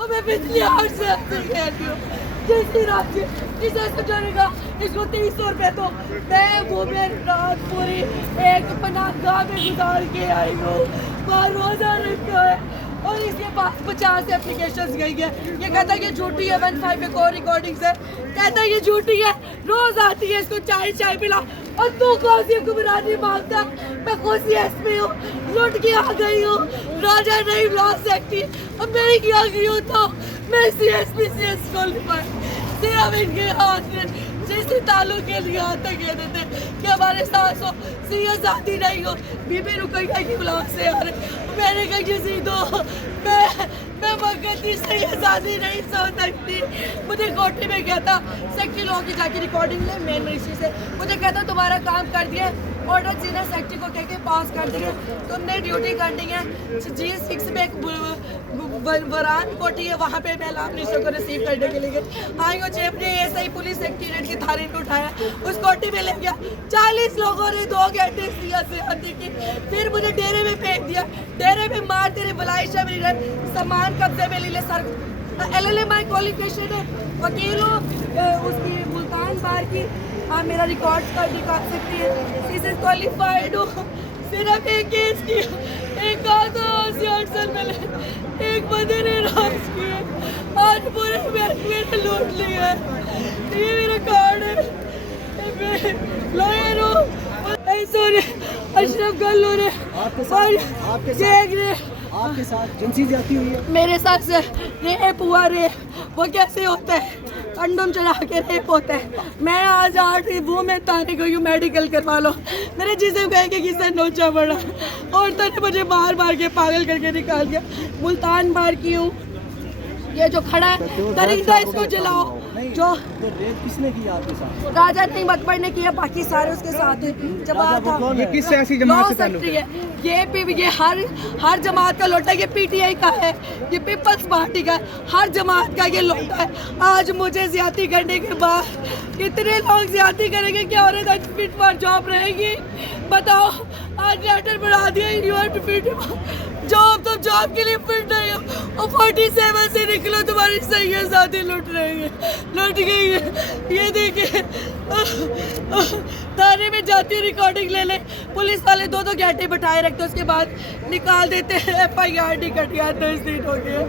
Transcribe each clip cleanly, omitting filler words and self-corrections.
और मैं पिछली 8 से ऐसे ही कह रही हूँ जिस राज्य जिसे समझानेगा इसको 300 रुपये तो मैं वो मैं रात पूरी एक पनाहगाह में गुजार के आई हूँ, वहाँ रोजा रखा है और इसके पास 50 एप्लीकेशंस गई है। ये कहता है कि झूठी है, 15 एक और रिकॉर्डिंग्स है, कहता है ये झूठी है, रोज आती है इसको चाय पिला और तू कौन सी हुक्मरानी मांगता? मैं कौन सी एसपी हूँ, लुट के आ गई हूँ, राजा नहीं लॉ सकती और मैं ही आ गई हूँ तो मैं CSP से सिर्फ इनके हाथ में जिस ताल्लुक के लिए आते कहते थे कि हमारे सास हो CS आती नहीं हो, बीबी रुकैया की बुलाव से आ रहे, मैंने कहा किसी दो मैं मगती CS आती नहीं सो सकती। मुझे कोर्ट में कहता सेक्रेटरी लॉ की जाके रिकॉर्डिंग ले मेन मिनिस्ट्री से, मुझे कहता तुम्हारा काम कर दिया, ऑर्डर सीनियर सेक्रेटरी को कह के पास कर दिए, तुमने ड्यूटी करनी है G6 में एक वरान कोठी है, वहाँ पे मैं लॉ मिनिस्टर को रिसीव करने के लिए आई हूँ। चीफ ने SI पुलिस सेक्रेटरीट की थाने में उठाया, उस कोठी में ले गया, 40 लोगों ने 2 घंटे दिया से आती की, फिर मुझे डेरे में फेंक दिया, डेरे में मार तेरे बुलाई शबरी सामान कब्जे में ले ले सर LLM क्वालिफिकेशन है, वकील हो उसकी मुल्तान बार की, आप मेरा रिकॉर्ड कर दिखा सकती है, CC क्वालिफाइड हो, सिर्फ एक केस की एक आधा 8 साल पहले एक बंदे ने राज किया, आज पूरे बैंक में लूट लिया है। ये मेरा कार्ड है, लॉयर हो सॉरी अशरफ गल हो रहे आपके साथ जिनसी ज्यादती हुई है? मेरे साथ से रेप हुआ। वो कैसे होता है? कंडोम चढ़ा के रेप होता है। मैं आज 8 वो मैं ताने गई हूँ मेडिकल करवा लो, मेरे जिसे कहेंगे कि सर नोचा पड़ा और तने मुझे मार के पागल करके निकाल दिया। मुल्तान बार की हूँ, ये जो खड़ा है दरिंदा इसको जलाओ। जो तो रेप किसने किया आपके साथ? राजा नहीं अकबर ने किया, बाकी सारे उसके साथ हैं। जमात था, ये किस सियासी जमात से ताल्लुक है? ये हर जमात का लोटा, ये PTI का है, ये पीपल्स पार्टी का, हर जमात का ये लोटा है। आज मुझे ज्यादती करने के बाद कितने लोग ज्यादती करेंगे? क्या औरत अनफिट फॉर जॉब रहेगी? बताओ, आज लेटर बढ़ा दिया यू आर फिट जॉब, तो जॉब के लिए फिट नहीं हो और 47 से निकलो, तुम्हारी सही है साथी लुट गई है। ये देखिए थाने में जाती रिकॉर्डिंग ले ले, पुलिस वाले 2 घंटे बैठाए रखते, उसके बाद निकाल देते हैं। FIR टिकट गया 10 दिन हो गया।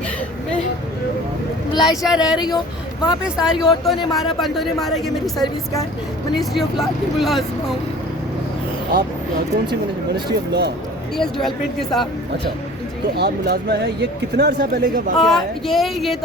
मैं मलाइशिया रह रही हूँ, वहाँ पे सारी औरतों ने मारा, बंदों ने मारा। ये मेरी सर्विस का है, मिनिस्ट्री ऑफ लॉ की मुलाजमा हूँ। आप कौन सी ministry of law? DS development के साथ। अच्छा, तो आप मुलाजमा है। ये कितना अर्सा पहले का वाक़या है? ये